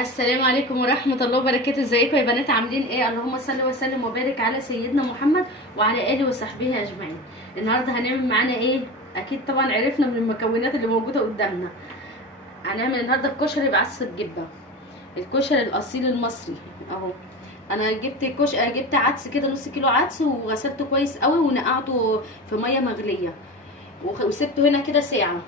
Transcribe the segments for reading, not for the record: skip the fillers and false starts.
السلام عليكم ورحمة الله وبركاته. ازيكم يا بنات؟ عاملين ايه؟ اللهم صل وسلم وبارك على سيدنا محمد وعلى اله وصحبه اجمعين. النهارده هنعمل معانا ايه؟ اكيد طبعا عرفنا من المكونات اللي موجودة قدامنا. هنعمل النهارده الكشري بعدس بجبة، الكشري الاصيل المصري اهو. انا جبت عدس كده، نص كيلو عدس، وغسلته كويس قوي ونقعته في ميه مغليه وسبته هنا كده ساعه.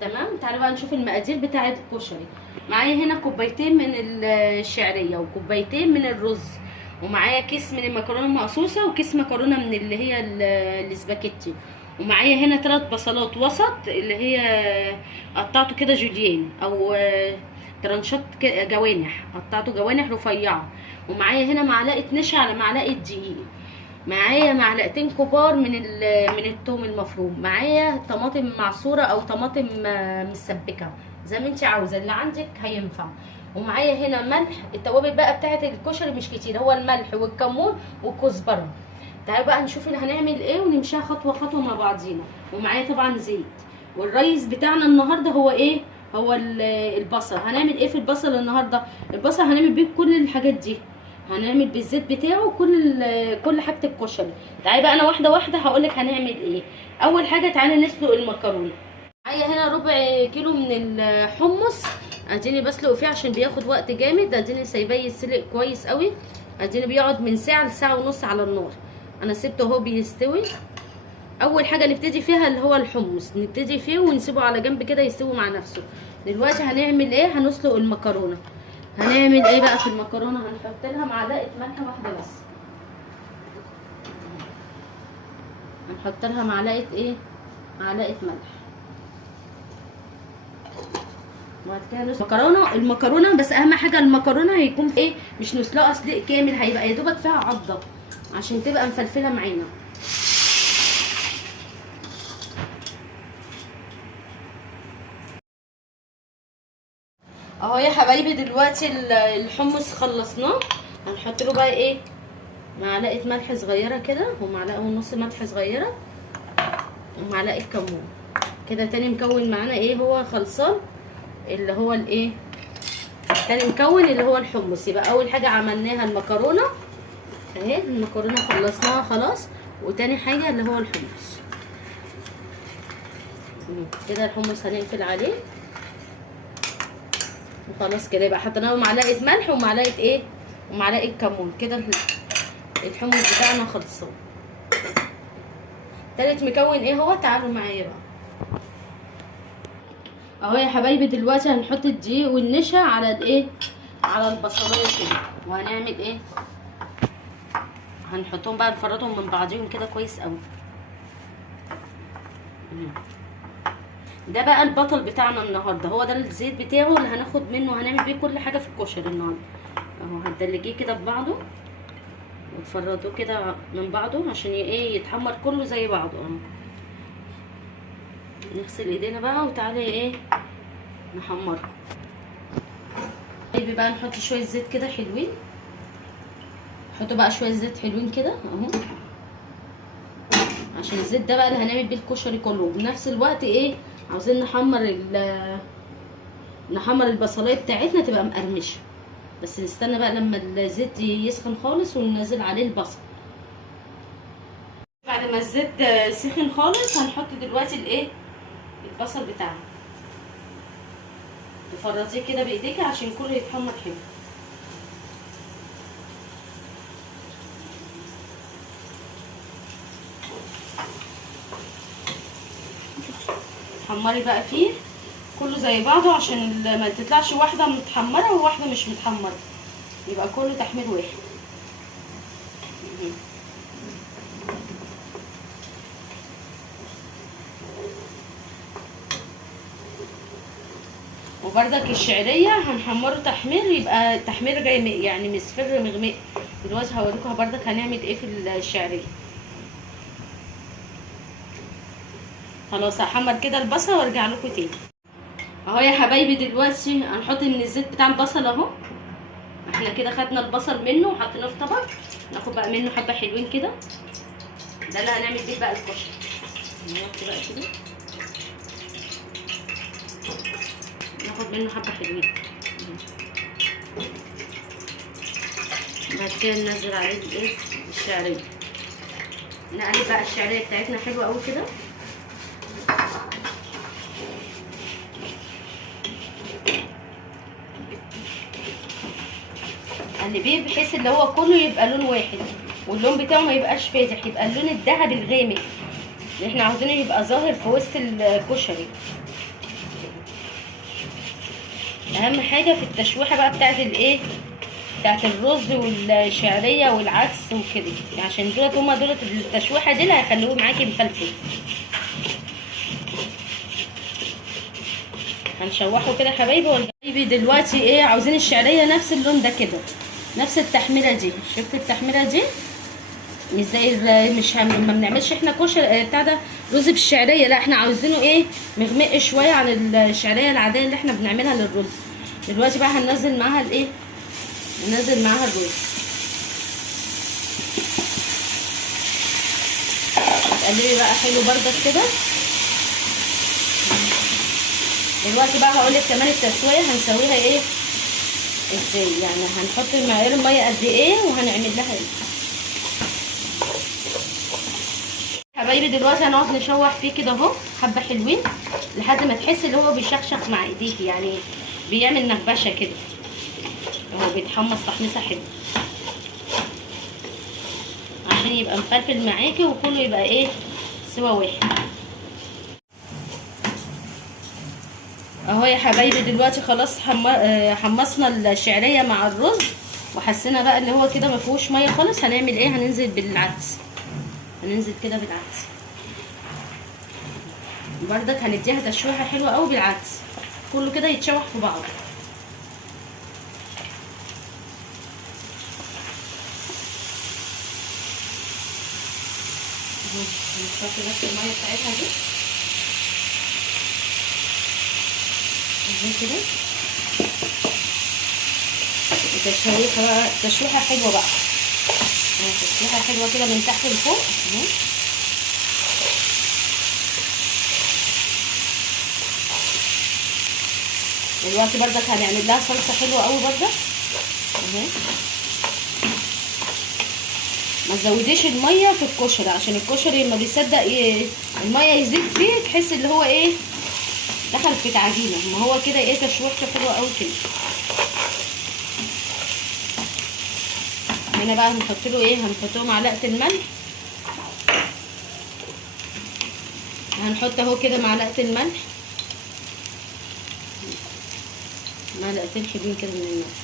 تمام. تعالوا بقى نشوف المقادير بتاعه الكشري. معايا هنا كوبايتين من الشعريه وكوبايتين من الرز، ومعايا كيس من المكرونه المقصوصه وكيس مكرونه من اللي هي الاسباجيتي، ومعايا هنا 3 بصلات وسط اللي هي قطعته كده جوليين او ترانشات جوانح، قطعته جوانح رفيعه، ومعايا هنا معلقه نشا على معلقه دقيق، معايا معلقتين كبار من الثوم المفروم، معايا طماطم معصوره او طماطم مسبكه زي ما انت عاوزه، اللي عندك هينفع، ومعايا هنا ملح. التوابل بقى بتاعت الكشري مش كتير، هو الملح والكمون والكزبره. تعالوا بقى نشوف اللي هنعمل ايه ونمشيها خطوه خطوه مع بعضينا. ومعايا طبعا زيت، والريس بتاعنا النهارده هو ايه؟ هو البصل. هنعمل ايه في البصل النهارده؟ البصل هنعمل بيه كل الحاجات دي، هنعمل بالزيت بتاعه كل حاجه الكشري. تعالي بقى انا واحده واحده هقول لك هنعمل ايه. اول حاجه تعالي نسلق المكرونه. معايا هنا ربع كيلو من الحمص، اديني بسلق فيه عشان بياخد وقت جامد. اديني سايباه يتسلق كويس قوي، اديني بيقعد من ساعه لساعه ونص على النار. انا سبته اهو بيستوي. اول حاجه نبتدي فيها اللي هو الحمص، نبتدي فيه ونسيبه على جنب كده يستوي مع نفسه. دلوقتي هنعمل ايه؟ هنسلق المكرونه. هنعمل ايه بقى في المكرونه؟ هنحط لها معلقه ملح واحده بس، هنحط لها معلقه ايه؟ معلقه ملح. وبعد كده المكرونه بس اهم حاجه المكرونه هيكون في ايه؟ مش نسلقها سلق كامل، هيبقى يا دوبك فيها عضه عشان تبقى مفلفله معانا. اهو يا حبايبي دلوقتي الحمص خلصناه. هنحط له بقى ايه؟ معلقه ملح صغيره كده، ومعلقه ونص ملح صغيره، ومعلقه كمون. كده تاني مكون معانا ايه هو خلصان، اللي هو الايه؟ تاني مكون اللي هو الحمص. يبقى اول حاجه عملناها المكرونه اهي، المكرونه خلصناها خلاص. وتاني حاجه اللي هو الحمص. كده الحمص هنقفل عليه وخلاص. كده يبقى حطينا له معلقه ملح ومعلقه ايه؟ ومعلقه كمون. كده الحمص بتاعنا خلصان. تالت مكون ايه هو؟ تعالوا معايا بقى. اهو يا حبايبي دلوقتي هنحط الدقيق والنشا على الايه؟ على البصلايه كده. وهنعمل ايه؟ هنحطهم بقى نفرطهم من بعضهم كده كويس قوي. ده بقى البطل بتاعنا النهارده، هو ده الزيت بتاعه اللي هناخد منه، هنعمل بيه كل حاجه في الكشري النهارده. اهو هتدلجيه كده ببعضه وتفرطوه كده من بعضه عشان ايه؟ يتحمر كله زي بعضه. اهو نغسل ايدينا بقى وتعالي ايه؟ نحمره. طيب بقى نحط شويه زيت كده حلوين، نحط بقى شويه زيت حلوين كده اهو، عشان الزيت ده بقى اللي هنعمل بيه الكشري كله. وبنفس الوقت ايه؟ عاوزين نحمر البصلايه بتاعتنا تبقى مقرمشه، بس نستنى بقى لما الزيت يسخن خالص وننزل عليه البصل. بعد ما الزيت سخن خالص هنحط دلوقتي الايه؟ البصل بتاعنا. تفرطيه كده بايديكي عشان كله يتحمر حلو. حمري بقى فيه كله زي بعضه عشان ما تطلعش واحده متحمره وواحده مش متحمره، يبقى كله تحمير واحد. وبردك الشعريه هنحمره تحمير، يبقى تحمير غامق يعني مصفر مغمق. دلوقتي هوريكم بردك هنعمل ايه في الشعريه. خلاص هحمر كده البصل وارجع لكم تاني. اهو يا حبايبي دلوقتي هنحط من الزيت بتاع البصل اهو. احنا كده خدنا البصل منه وحطيناه في طبق، ناخد بقى منه حبه حلوين كده. ده اللي هنعمل بيه بقى الكشري. نحط بقى كده، ناخد منه حبه حلوين. بعد كده ننزل عليه الايه الشعريه. نقلب بقى الشعريه بتاعتنا حلوه قوي كده. قلبيه بحيث اللي هو كله يبقى لون واحد، واللون بتاعه ما يبقاش فاتح، يبقى اللون الذهبي الغامق اللي احنا عاوزينه يبقى ظاهر في وسط الكشري. اهم حاجه في التشويحه بقى بتاعت الايه بتاعت الرز والشعريه والعدس وكده، عشان دولت هما دولت التشويحه دي اللي هيخلوه معاكي مفلفل. هنشوحه كده يا حبايبي. دلوقتي ايه عاوزين الشعريه نفس اللون ده كده، نفس التحميره دي. شفت التحميره دي مش زي مش ما بنعملش احنا كشري بتاع ده رز بالشعريه، لا احنا عاوزينه ايه مغمق شويه عن الشعريه العاديه اللي احنا بنعملها للرز. دلوقتي بقى هننزل معاها الايه، ننزل معاها الرز. هتقلبي بقى حلو بردك كده. دلوقتي بقى هقول لك كمان التسويه هنسويها ايه ازاي، يعني هنحط معيار الميه قد ايه وهنعمل لها ايه. حبايبي دلوقتي هنقعد نشوح فيه كده اهو حبه حلوين لحد ما تحسي ان هو بيشخشخ مع ايديكي، يعني بيعمل نغبشه كده اهو، بيتحمص تحميصه حلوه عشان يبقى مفلفل معاكي وكله يبقى ايه سوا واحد اهو يا حبايبي. دلوقتي خلاص حمصنا الشعريه مع الرز وحسينا بقى اللي هو كده ما فيهوش ميه خالص. هنعمل ايه، هننزل بالعدس، هننزل كده بالعدس بردك، هنديها تشويحه حلوه قوي بالعدس، كله كده يتشوح في بعضه. هنحط بس الميه بتاعتها دي اهي كده، وتشويحه بقى تشويحه حلوه بقى، تشويحه حلوه كده من تحت لفوق اهي. دلوقتي بردك هنعمل لها صلصه حلوه قوي بردك اهي. ما تزوديش الميه في الكشري عشان الكشري ما بيصدق الميه يزيد فيه تحس اللي هو ايه دخل في تعجينه. ما هو كده ايه تشويحته حلوه قوي كده. هنا بقى هنحط له ايه، هنحط له معلقه الملح، هنحط اهو كده معلقه الملح، معلقتين حلوين كده من الملح،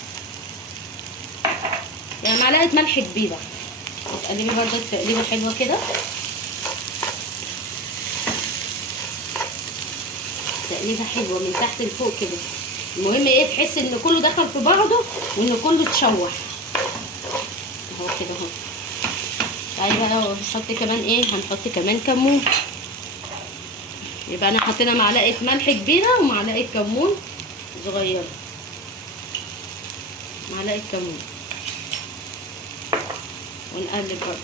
يعني معلقه ملح كبيره. وتقلبي برضك تقليبه حلوه كده، تقليبه حلوه من تحت لفوق كده. المهم ايه تحسي ان كله دخل في بعضه وان كله اتشوح اهو كده اهو. تعالي بقى نحط كمان ايه، هنحط كمان كمون. يبقى انا حطينا معلقه ملح كبيره ومعلقه كمون صغيره، معلقه كمون، ونقلب برضه.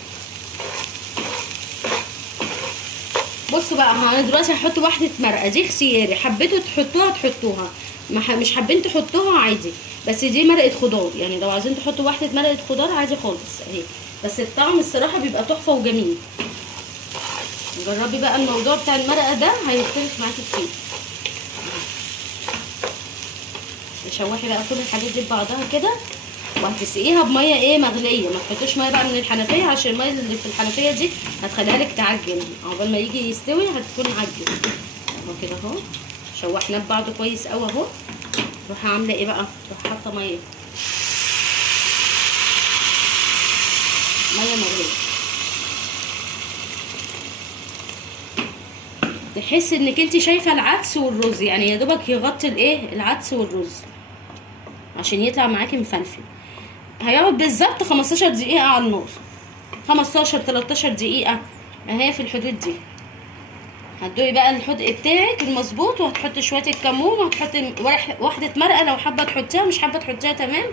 بصوا بقى انا دلوقتي هحط واحده مرقه، دي اختياري، حبيتوا تحطوها تحطوها، مش حابين تحطوها عادي، بس دي مرقه خضار، يعني لو عايزين تحطوا واحده مرقه خضار عادي خالص اهي. بس الطعم الصراحه بيبقى تحفه وجميل. جربي بقى الموضوع بتاع المرقه ده هيختلف معاكي كتير. تشوحي بقى كل الحاجات دي ببعضها كده، وهتسقيها بميه ايه مغليه. ما تحطيش ميه بقى من الحنفيه عشان الميه اللي في الحنفيه دي هتخليها لك تعجن، عقبال ما يجي يستوي هتكون عجن اهو كده اهو. شوحناه ببعضه كويس قوي اهو. روح عامله ايه بقى، روح حاطه ميه مغليه، تحس انك انت شايفه العدس والرز، يعني يا دوبك يغطي الايه العدس والرز عشان يطلع معاكي مفلفل. هيقعد بالظبط 15 دقيقه على النار، 15 13 دقيقه اهي في الحدود دي. هتدوقي بقى الحدق بتاعك المظبوط، وهتحطي شويه الكمون، وهتحطي واحده مرقه لو حابه تحطيها، مش حابه تحطيها تمام،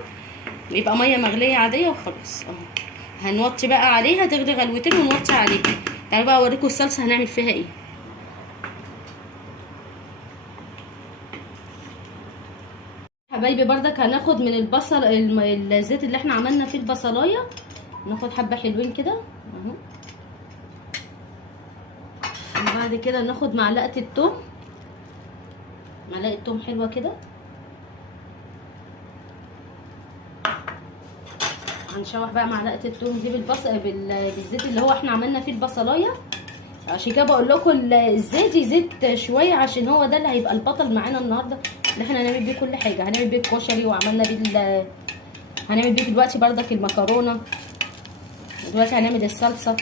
يبقى ميه مغليه عاديه وخلاص اهو. هنوطي بقى عليها تغلي غلوتين ونوطي عليها. تعالوا بقى اوريكم الصلصه هنعمل فيها ايه. حبايبي بردك هناخد من البصل الزيت اللي احنا عملنا فيه البصلايه، ناخد حبه حلوين كده اهو. وبعد كده ناخد معلقه الثوم، معلقه ثوم حلوه كده. هنشوح بقى معلقه الثوم دي بالزيت اللي هو احنا عملنا فيه البصلايه. عشان كده بقول لكم الزيت يزيد شويه، عشان هو ده اللي هيبقى البطل معانا النهارده، اللي احنا هنعمل بيه كل حاجه. هنعمل بيه الكشري، وعملنا بيه هنعمل بيه دلوقتي بردك المكرونه، ودلوقتي هنعمل الصلصه.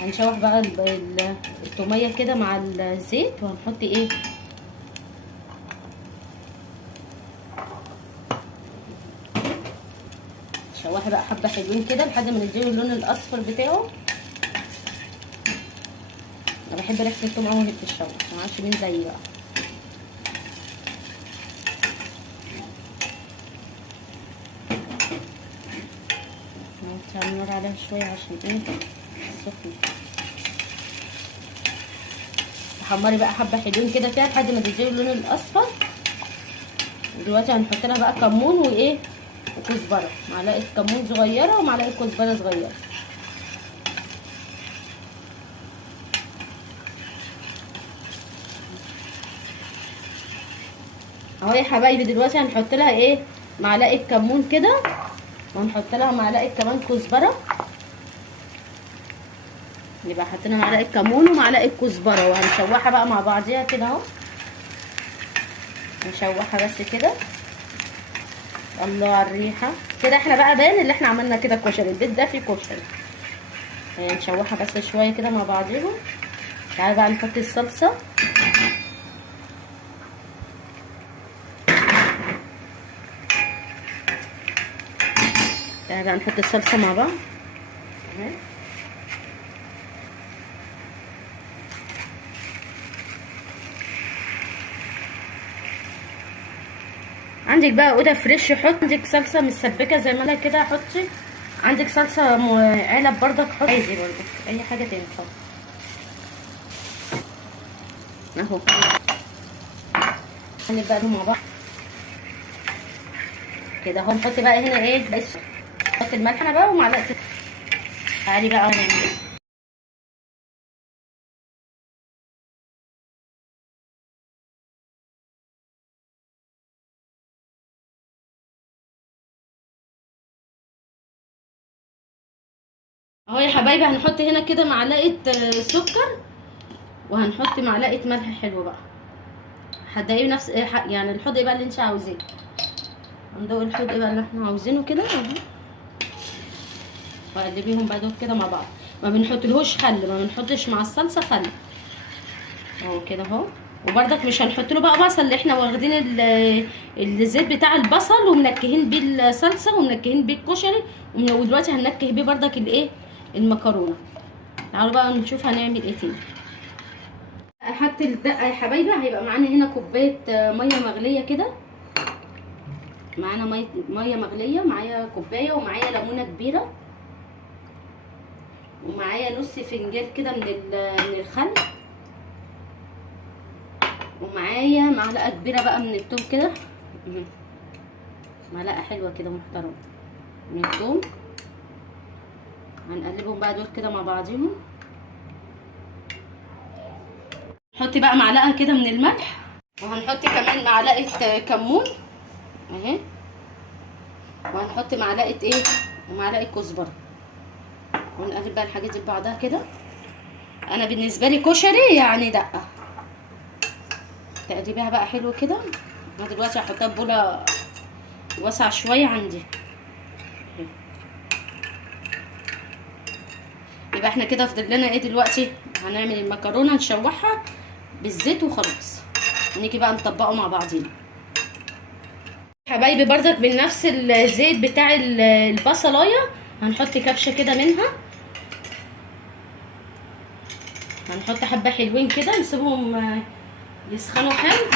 هنشوح بقى التوميه كده مع الزيت، وهنحط ايه، شوحي بقى حبه حلوين كده لحد ما نديله اللون الاصفر بتاعه. انا بحب ريحه التوم قوي وهي بتتشوح، معرفش مين زيي بقى. نوطي النار عليها شويه عشان ايه سخنه. تحمري بقى حبه حلوين كده فيها لحد ما تديله اللون الاصفر. دلوقتي هنحط لها بقى كمون وايه وكزبره، معلقه كمون صغيره ومعلقه كزبره صغيره. اهو يا حبايبي. دلوقتي هنحط لها ايه، معلقه كمون كده، وهنحط لها معلقه كمان كزبره. يبقى حطينا معلقه كمون ومعلقه كزبره، وهنشوحها بقى مع بعضيها كده اهو. نشوحها بس كده. الله على الريحه كده. احنا بقى باين اللي احنا عملنا كده كشري، البيت ده فيه كشري. نشوحها بس شويه كده مع بعضيهم. تعالى بقى نحط الصلصه. تعالى بقى نحط الصلصه مع بعض. عندك بقى قوده فريش حط، عندك صلصه مسبكه زي ما انا كده حطي، عندك صلصه علب بردك حط، عادي بردك اي حاجه تنفع اهو. هنبدا بقى مع بعض كده اهو. نحط بقى هنا ايه بس، نحط الملح انا بقى ومعلقه. تعالي بقى نعمل ايه. اهو يا حبايبي. هنحط هنا كده معلقه سكر، وهنحط معلقه ملح حلو بقى. هتلاقيه نفس يعني الحدق بقى اللي انت عاوزاه. هندوق الحدق بقى اللي احنا عاوزينه كده اهو، وقلبيهم بقى دول كده مع بعض. ما بنحطلهوش خل، ما بنحطش مع الصلصه خل اهو كده اهو. وبرضك مش هنحط له بقى بصل، اللي احنا واخدين الزيت بتاع البصل ومنكهين بيه الصلصه ومنكهين بيه الكشري، ودلوقتي هننكه بيه برضك الايه المكرونه. تعالوا بقى نشوف هنعمل ايه تاني. حط الدقه يا حبايبي. هيبقى معانا هنا كوبايه ميه مغليه كده، معانا ميه مغليه، معايا كوبايه، ومعايا ليمونه كبيره، ومعايا نص فنجان كده من الخل، ومعايا معلقه كبيره بقى من الثوم كده، معلقه حلوه كده محترمه من الثوم. هنقلبهم بقى دول كده مع بعضهم. نحط بقى معلقه كده من الملح، وهنحط كمان معلقه كمون اهي، وهنحط معلقه ايه ومعلقه كزبره، ونقلب بقى الحاجات دي ببعضها كده. انا بالنسبه لي كشري يعني دقه، تقلبيها بقى حلو كده. انا دلوقتي هحطها في بوله واسعه شويه عندي. يبقى احنا كده فاضل لنا ايه دلوقتي، هنعمل المكرونه نشوحها بالزيت وخلاص، ونيجي بقى نطبقه مع بعضينا. حبايبي بردك بنفس الزيت بتاع البصلايه هنحط كبشه كده منها، هنحط حبه حلوين كده نسيبهم يسخنوا حلو،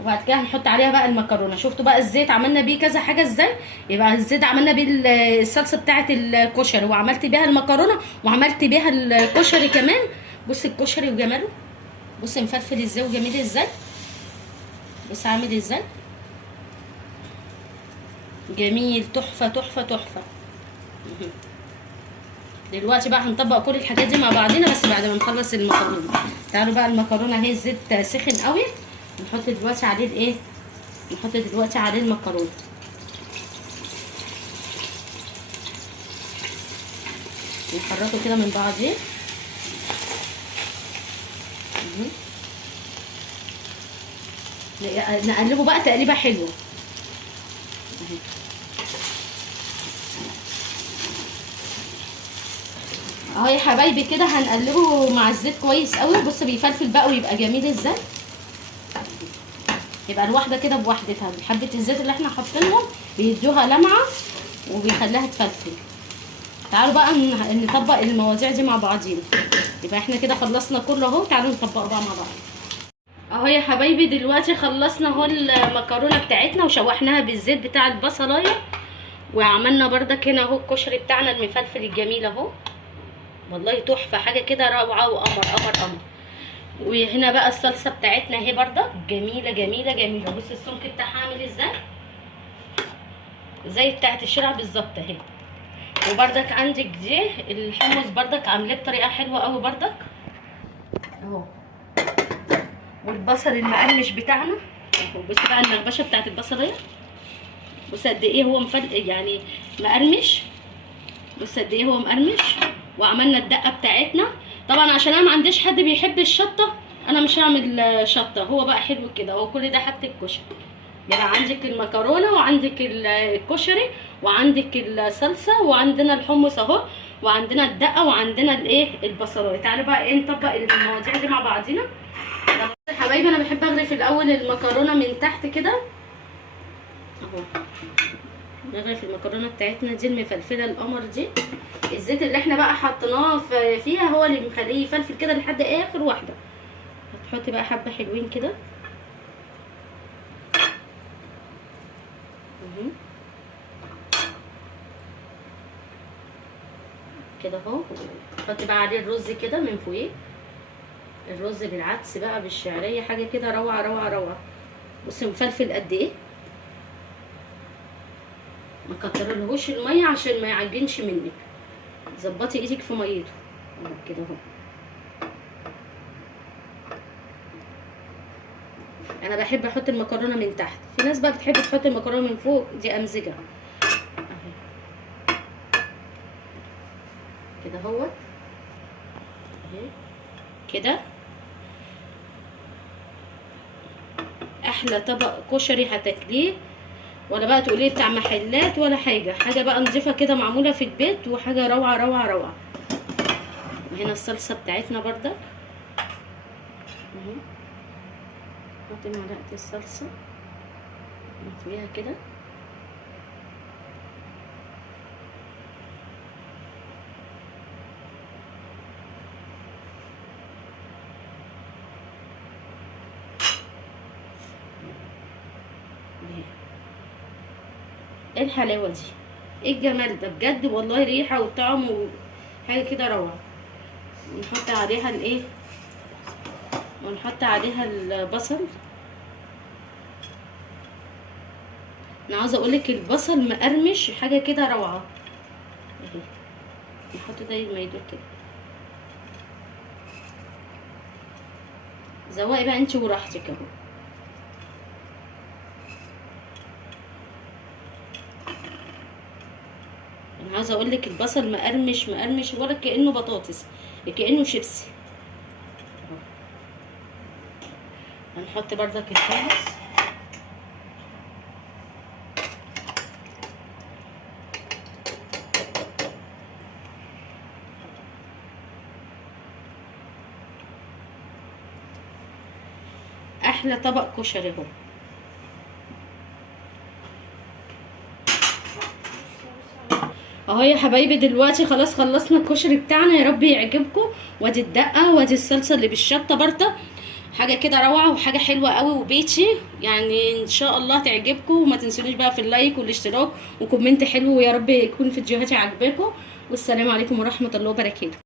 وبعد كده هنحط عليها بقى المكرونه. شفتوا بقى الزيت عملنا بيه كذا حاجه ازاي. يبقى الزيت عملنا بيه الصلصه بتاعه الكشري، وعملت بيها المكرونه، وعملت بيها الكشري كمان. بص الكشري وجماله، بص مفلفل ازاي وجميل ازاي. بص عامل ازاي، جميل، تحفه تحفه تحفه. دلوقتي بقى هنطبق كل الحاجات دي مع بعضينا بس بعد ما نخلص المكرونه. تعالوا بقى المكرونه اهي، الزيت سخن قوي. نحط دلوقتي عليه الايه، نحط دلوقتي عليه المكرونه. نحركه كده من بعضيه. نقلبه بقى تقليبه حلوه اهو يا حبايبي. كده هنقلبه مع الزيت كويس قوي. بص بيفلفل بقى ويبقى جميل ازاي، يبقى الواحده كده بوحدتها. حبه الزيت اللي احنا حاطينهم بيدوها لمعه وبيخليها تفلفل. تعالوا بقى نطبق المواضيع دي مع بعضينا. يبقى احنا كده خلصنا كله اهو. تعالوا نطبقه بقى مع بعض اهو يا حبايبي. دلوقتي خلصنا اهو المكرونه بتاعتنا وشوحناها بالزيت بتاع البصلايه، وعملنا بردك هنا اهو الكشري بتاعنا المفلفل الجميل اهو، والله تحفه، حاجه كده روعه وقمر قمر قمر. وهنا بقى الصلصه بتاعتنا اهي بردك جميله جميله جميله. بص السمك بتاعها عامل ازاي، زي بتاعت الشارع بالظبط اهي. وبردك عندك دي الحمص بردك عاملاه بطريقه حلوه قوي بردك اهو. والبصل المقرمش بتاعنا اهو. بص بقى النغبشه بتاعت البصليه، بص قد ايه هو يعني مقرمش. بص قد ايه هو مقرمش. وعملنا الدقه بتاعتنا. طبعا عشان انا ما عنديش حد بيحب الشطه انا مش هعمل شطه. هو بقى حلو كده اهو. كل ده حاجه الكشري. يبقى عندك المكرونه وعندك الكشري وعندك الصلصه وعندنا الحمص اهو وعندنا الدقه وعندنا الايه البصلايه. تعالوا بقى ايه نطبق المواضيع دي مع بعضينا يا حبايبي. انا بحب اغرف الاول المكرونه من تحت كده اهو. نغرف المكرونه بتاعتنا دي المفلفله القمر دي. الزيت اللي احنا بقى حطيناه فيها هو اللي مخليه يفلفل كده لحد اخر واحده. هتحطي بقى حبه حلوين كده كده اهو. حطي بقى عليه الرز كده من فوقيه، الرز بالعدس بقى بالشعريه، حاجه كده روعه روعه روعه. بصي مفلفل قد ايه. ما كترلهوش الميه عشان ما يعجنش منك. ظبطي ايدك في ميته كده اهو. انا بحب احط المكرونه من تحت، في ناس بقى بتحب تحط المكرونه من فوق، دي امزجه اهي كده اهوت اهي كده. احلى طبق كشري هتاكليه، ولا بقى تقولي بتاع محلات ولا حاجه. حاجه بقى نضيفه كده معموله في البيت وحاجه روعه روعه روعه. وهنا الصلصه بتاعتنا بردك اهي. حطي معلقه الصلصه نطويها كده ايه الحلاوه دي، ايه الجمال ده بجد والله. ريحه وطعم وحاجه كده روعه. ونحط عليها الايه، ونحط عليها البصل. انا عاوزه اقولك البصل مقرمش حاجه كده روعه اهي. نحط زي ما يدور كده. زوقي بقى انت وراحتك اهو. انا عاوزه اقولك البصل مقرمش مقرمش ولا كانه بطاطس، كانه شيبسي. هنحط بردك الحمص. احلى طبق كشري اهو. اهو يا حبايبي. دلوقتي خلاص خلصنا الكشري بتاعنا، يا رب يعجبكم. وادي الدقه وادي الصلصه اللي بالشطه برده، حاجه كده روعه وحاجه حلوه قوي وبيتي يعني. ان شاء الله تعجبكم. وما تنسونيش بقى في اللايك والاشتراك وكومنت حلو، ويا رب يكون فيديوهاتي عجباكم. والسلام عليكم ورحمه الله وبركاته.